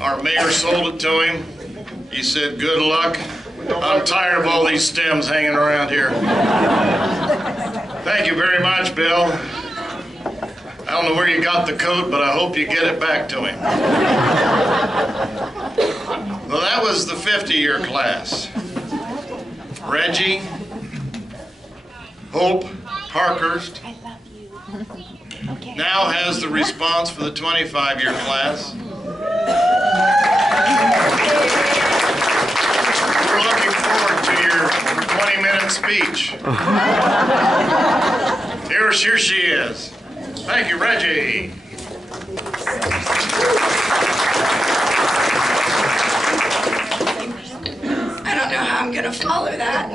Our mayor sold it to him. He said, good luck. I'm tired of all these stems hanging around here. Thank you very much, Bill. I don't know where you got the coat, but I hope you get it back to him. Well, that was the 50-year class. Reggie, Hope Parkhurst now has the response for the 25-year class. We're looking forward to your 20-minute speech. Here she is. Thank you, Reggie. I don't know how I'm going to follow that.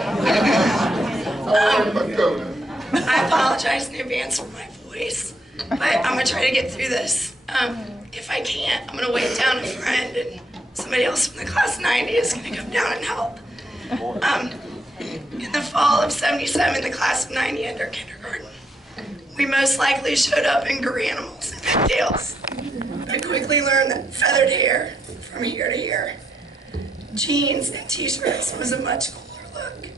I apologize in advance for my voice, but I'm going to try to get through this. If I can't, I'm going to wait down a friend, and somebody else from the class of 90 is going to come down and help. In the fall of '77, the class of 90 entered kindergarten. We most likely showed up in garanimals and pigtails. I quickly learned that feathered hair from here to here, jeans and t-shirts was a much cooler look.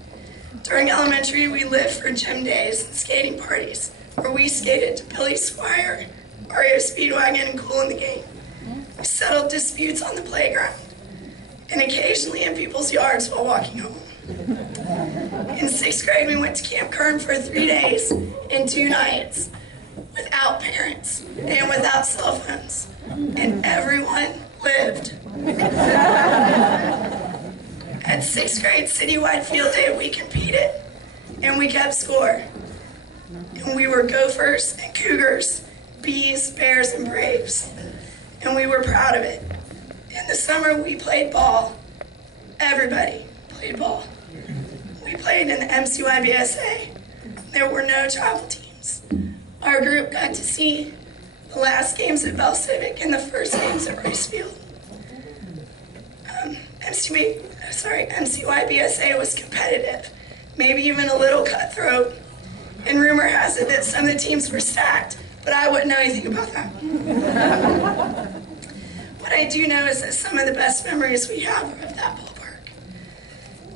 During elementary, we lived for gym days and skating parties, where we skated to Billy Squire, REO Speedwagon, and Cool in the Game. We settled disputes on the playground, and occasionally in people's yards while walking home. In 6th grade, we went to Camp Kern for 3 days and 2 nights, without parents and without cell phones, and everyone lived. At 6th grade citywide field day, we competed, and we kept score. And we were Gophers and Cougars, Bees, Bears, and Braves, and we were proud of it. In the summer, we played ball. Everybody played ball. We played in the MCYBSA. There were no travel teams. Our group got to see the last games at Bell Civic and the first games at Rice Field. MCYBSA was competitive, maybe even a little cutthroat, and rumor has it that some of the teams were stacked, but I wouldn't know anything about that. What I do know is that some of the best memories we have are of that ballpark.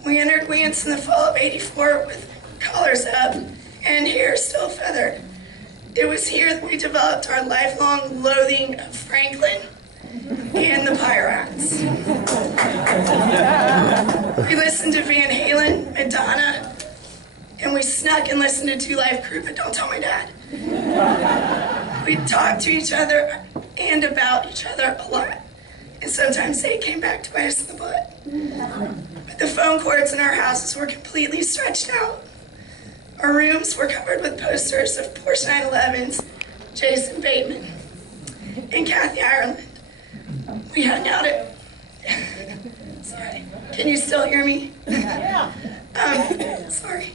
We entered Wentz in the fall of '84 with collars up and hair still feathered. It was here that we developed our lifelong loathing of Franklin and the Pyrex. We listened to Van Halen, Madonna, and we snuck and listened to Two Live Crew, but don't tell my dad. We talked to each other and about each other a lot, and sometimes they came back to bite us in the butt. But the phone cords in our houses were completely stretched out. Our rooms were covered with posters of Porsche 911s, Jason Bateman, and Kathy Ireland. We hung out at... Sorry, can you still hear me? Yeah. Sorry.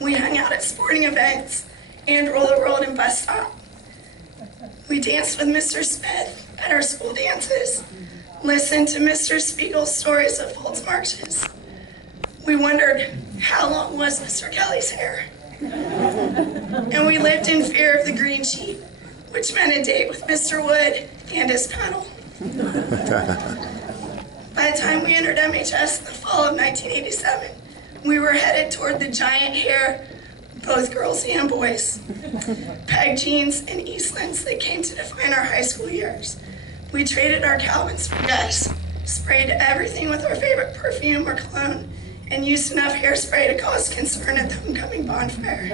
We hung out at sporting events and roller rolled and bus stop. We danced with Mr. Smith at our school dances, listened to Mr. Spiegel's stories of Foltz marches. We wondered, how long was Mr. Kelly's hair? And we lived in fear of the green sheet, which meant a date with Mr. Wood and his paddle. By the time we entered MHS in the fall of 1987, we were headed toward the giant hair, both girls and boys, peg jeans and Eastlands that came to define our high school years. We traded our Calvins for Guess, sprayed everything with our favorite perfume or cologne, and used enough hairspray to cause concern at the homecoming bonfire.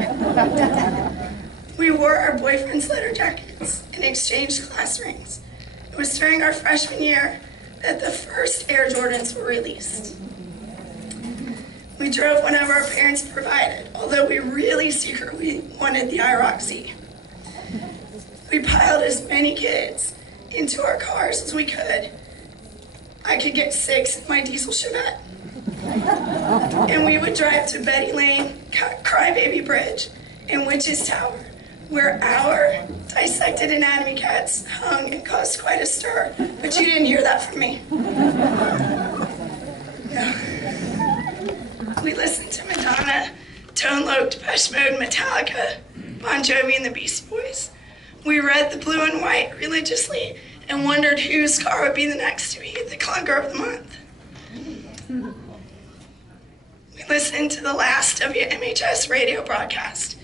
We wore our boyfriends' leather jackets and exchanged class rings. It was during our freshman year that the first Air Jordans were released. We drove whenever our parents provided, although we really secretly wanted the IROC. We piled as many kids into our cars as we could. I could get 6 in my diesel Chevette. And we would drive to Betty Lane, Crybaby Bridge, and Witch's Tower, where our dissected anatomy cats hung and caused quite a stir, but you didn't hear that from me. No. We listened to Madonna, Tone Loc, Depeche Mode, Metallica, Bon Jovi, and the Beastie Boys. We read the Blue and White religiously and wondered whose car would be the next to be the Clunker of the Month. We listened to the last WMHS radio broadcast,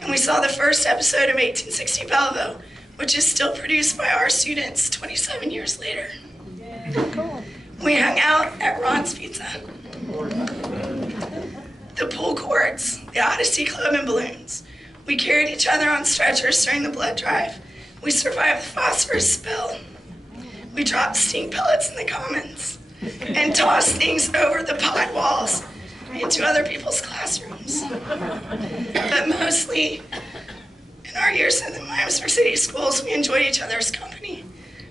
and we saw the first episode of 1860 Belleville, which is still produced by our students 27 years later. We hung out at Ron's Pizza, the pool courts, the Odyssey Club, and balloons. We carried each other on stretchers during the blood drive. We survived the phosphorus spill. We dropped stink pellets in the commons and tossed things over the pod walls into other people's classrooms. But mostly, in our years in the Miamisburg City Schools, we enjoyed each other's company,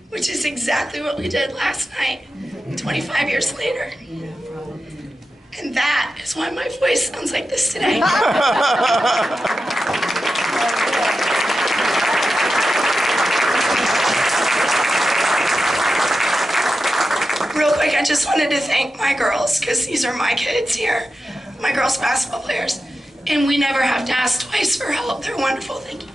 which is exactly what we did last night, 25 years later. And that is why my voice sounds like this today. Real quick, I just wanted to thank my girls, because these are my kids here, my girls basketball players, and we never have to ask twice for help. They're wonderful. Thank you.